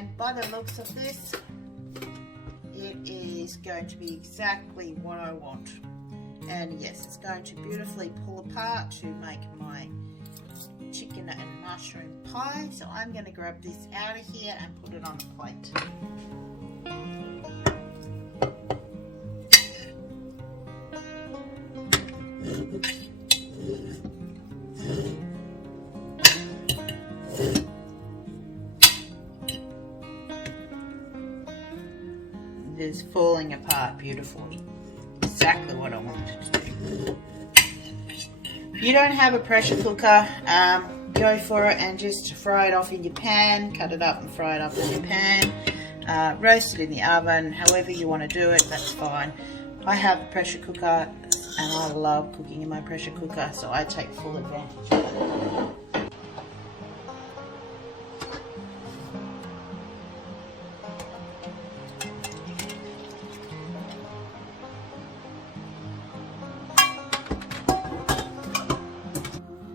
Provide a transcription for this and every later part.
and by the looks of this, it is going to be exactly what I want. And yes, it's going to beautifully pull apart to make my chicken and mushroom pie. So I'm going to grab this out of here and put it on a plate. It is falling apart beautifully. Exactly what I wanted to do. If you don't have a pressure cooker, go for it and just fry it off in your pan. Cut it up and fry it up in your pan. Roast it in the oven, however you want to do it, that's fine. I have a pressure cooker and I love cooking in my pressure cooker, so I take full advantage of it.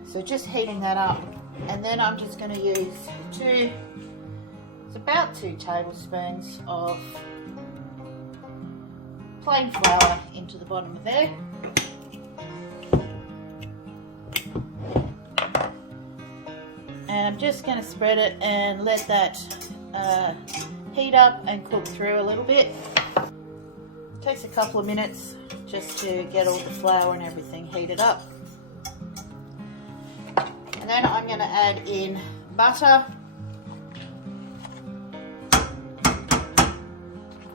So just heating that up, and then I'm just going to use it's about 2 tablespoons of plain flour into the bottom of there. And I'm just going to spread it and let that heat up and cook through a little bit. It takes a couple of minutes just to get all the flour and everything heated up. And then I'm going to add in butter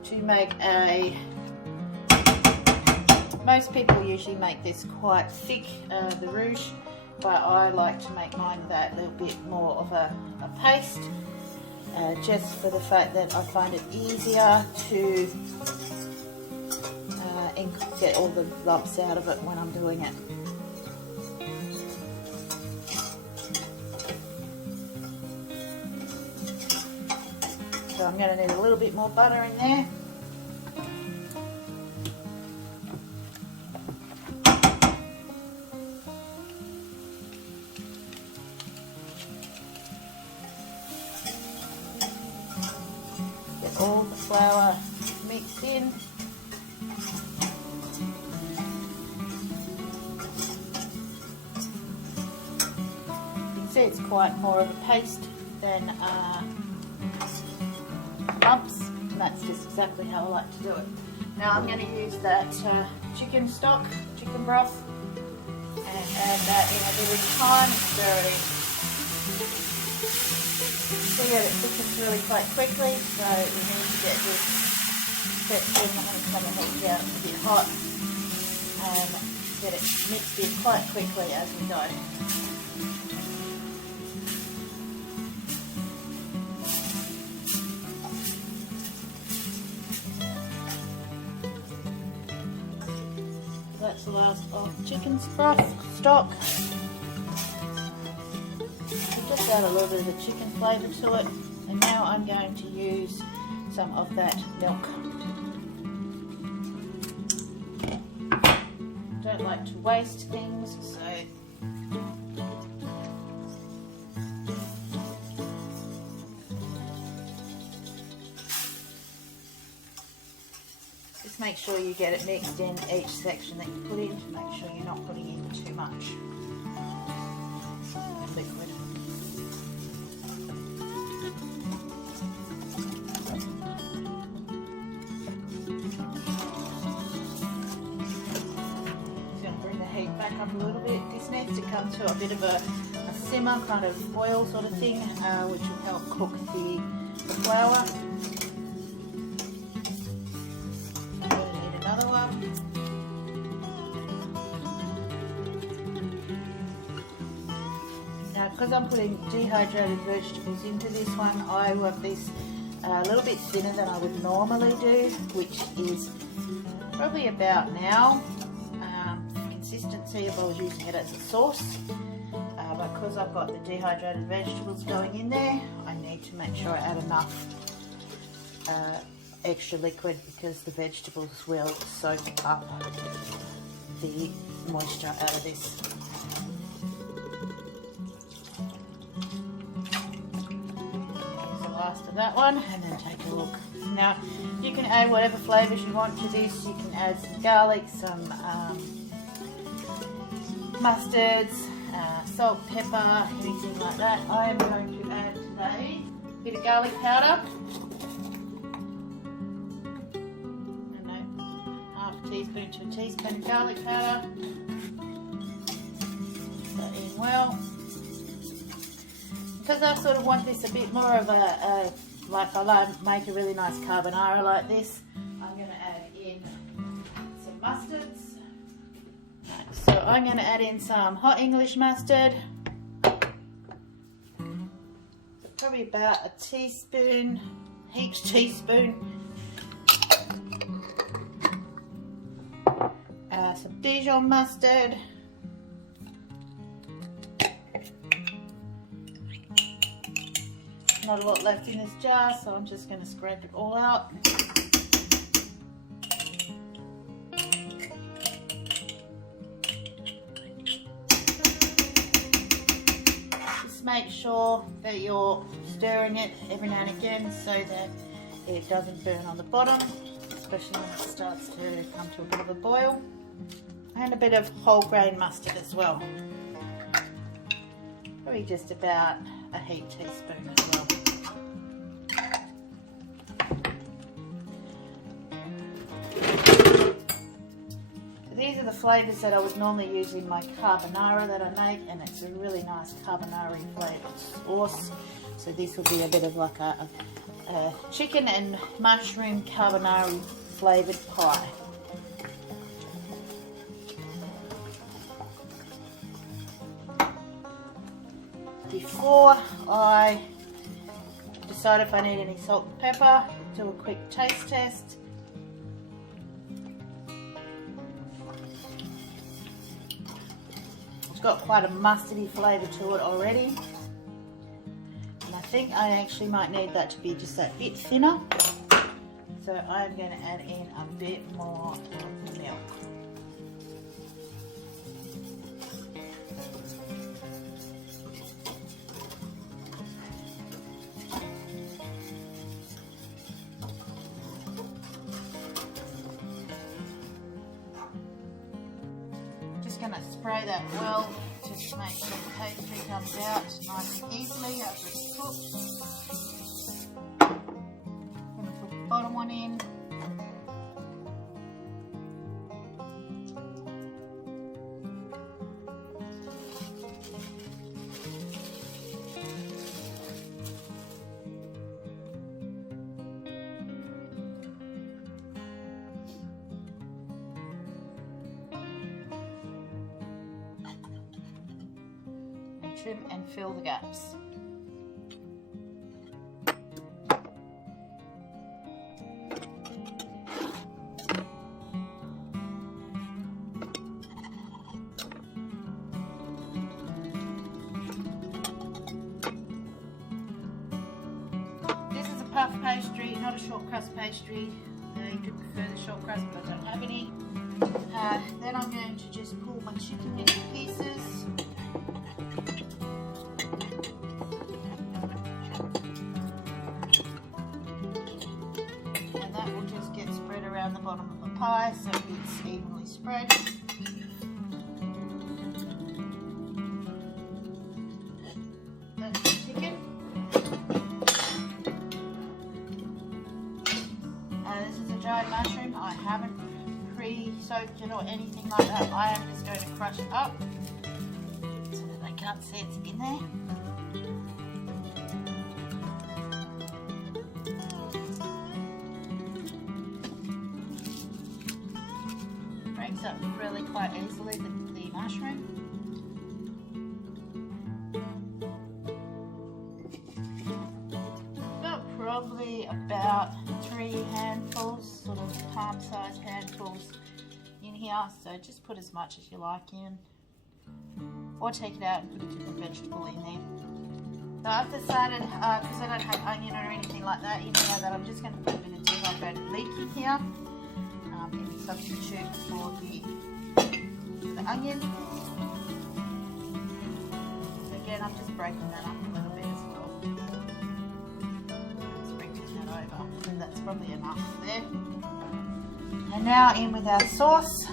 to make most people usually make this quite thick, the rouge, but I like to make mine that little bit more of a paste, just for the fact that I find it easier to get all the lumps out of it when I'm doing it. So I'm going to need a little bit more butter in there. Get all the flour mixed in. You can see it's quite more of a paste than lumps, and that's just exactly how I like to do it. Now I'm going to use that chicken stock, chicken broth, and add that in a bit of time and stir it in. So yeah, it thickens really quite quickly, so we need to get this section, I'm going to come and heat down, it's a bit hot, and get it mixed in quite quickly as we go. That's the last of the chicken broth stock. We'll just add a little bit of the chicken flavour to it, and now I'm going to use some of that milk. Don't like to waste things, so just make sure you get it mixed in each section that you put in to make sure you're not putting in too much liquid. Just going to bring the heat back up a little bit. This needs to come to a bit of a simmer, kind of boil sort of thing, which will help cook the flour. Because I'm putting dehydrated vegetables into this one, I want this a little bit thinner than I would normally do, which is probably about now consistency if I was using it as a sauce. But because I've got the dehydrated vegetables going in there, I need to make sure I add enough extra liquid, because the vegetables will soak up the moisture out of this. last of that one, and then take a look. Now you can add whatever flavours you want to this. You can add some garlic, some mustards, salt, pepper, anything like that. I am going to add today a bit of garlic powder. I don't know, half a teaspoon to a teaspoon of garlic powder. Mix that in well. Because I sort of want this a bit more of like I like to make a really nice carbonara like this, I'm going to add in some mustards. So I'm going to add in some hot English mustard, probably about a teaspoon, heaped teaspoon. Some Dijon mustard. Not a lot left in this jar, so I'm just going to scrape it all out. Just make sure that you're stirring it every now and again so that it doesn't burn on the bottom, especially when it starts to come to a bit of a boil. And a bit of whole grain mustard as well. Probably just about a heaped teaspoon as well. So these are the flavours that I would normally use in my carbonara that I make, and it's a really nice carbonara flavoured sauce. So this will be a bit of like a chicken and mushroom carbonara flavoured pie. Before I decide if I need any salt and pepper, do a quick taste test. It's got quite a mustardy flavour to it already. And I think I actually might need that to be just a bit thinner. So I'm going to add in a bit more milk. Going to spray that well, just to make sure the pastry comes out nice and easily after it's cooked. I'm going to put the bottom one in. Trim and fill the gaps. This is a puff pastry, not a short crust pastry. You could prefer the short crust, but I don't have any. Then I'm going to just pull my chicken into pieces. Around the bottom of the pie so it's evenly spread. That's the chicken. This is a dried mushroom. I haven't pre-soaked it or anything like that. I am just going to crush it up so that they can't see it's in there. Breaks up really quite easily, the mushroom. Got probably about 3 handfuls, sort of palm-sized handfuls in here, so just put as much as you like in, or take it out and put a different vegetable in there. So I've decided, because I don't have onion or anything like that in here, that I'm just going to put a bit of dehydrated leek in here. In substitute for the onion. So again, I'm just breaking that up a little bit as well. probably enough there. And now in with our sauce.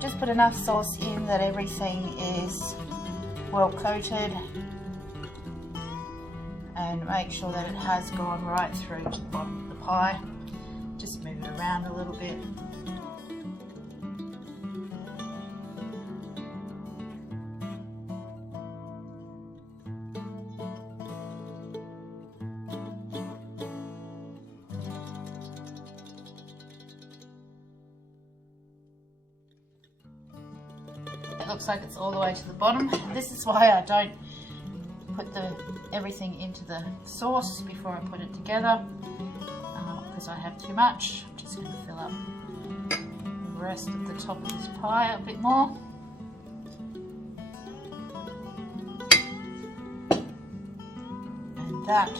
Just put enough sauce in that everything is well coated, and make sure that it has gone right through to the bottom of the pie. Just move it around a little bit. It looks like it's all the way to the bottom. This is why I don't put everything into the sauce before I put it together, because I have too much. I'm just going to fill up the rest of the top of this pie a bit more. And that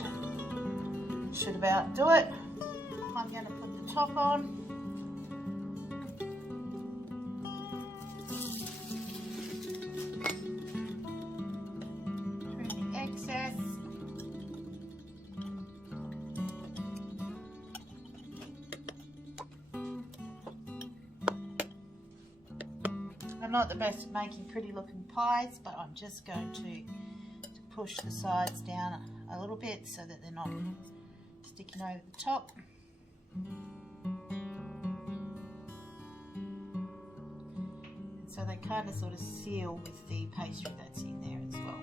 should about do it. I'm going to put the top on. I'm not the best at making pretty looking pies, but I'm just going to push the sides down a little bit so that they're not sticking over the top. And so they kind of sort of seal with the pastry that's in there as well.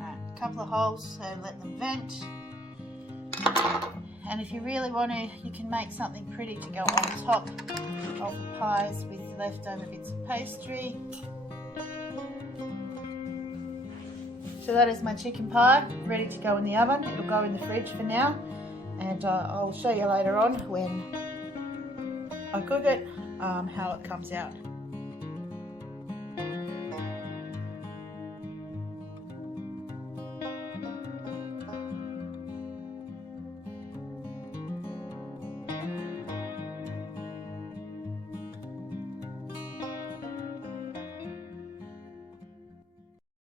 A couple of holes, so let them vent. And if you really want to, you can make something pretty to go on top of the pies with leftover bits of pastry. So that is my chicken pie, ready to go in the oven. It'll go in the fridge for now, and I'll show you later on when I cook it how it comes out.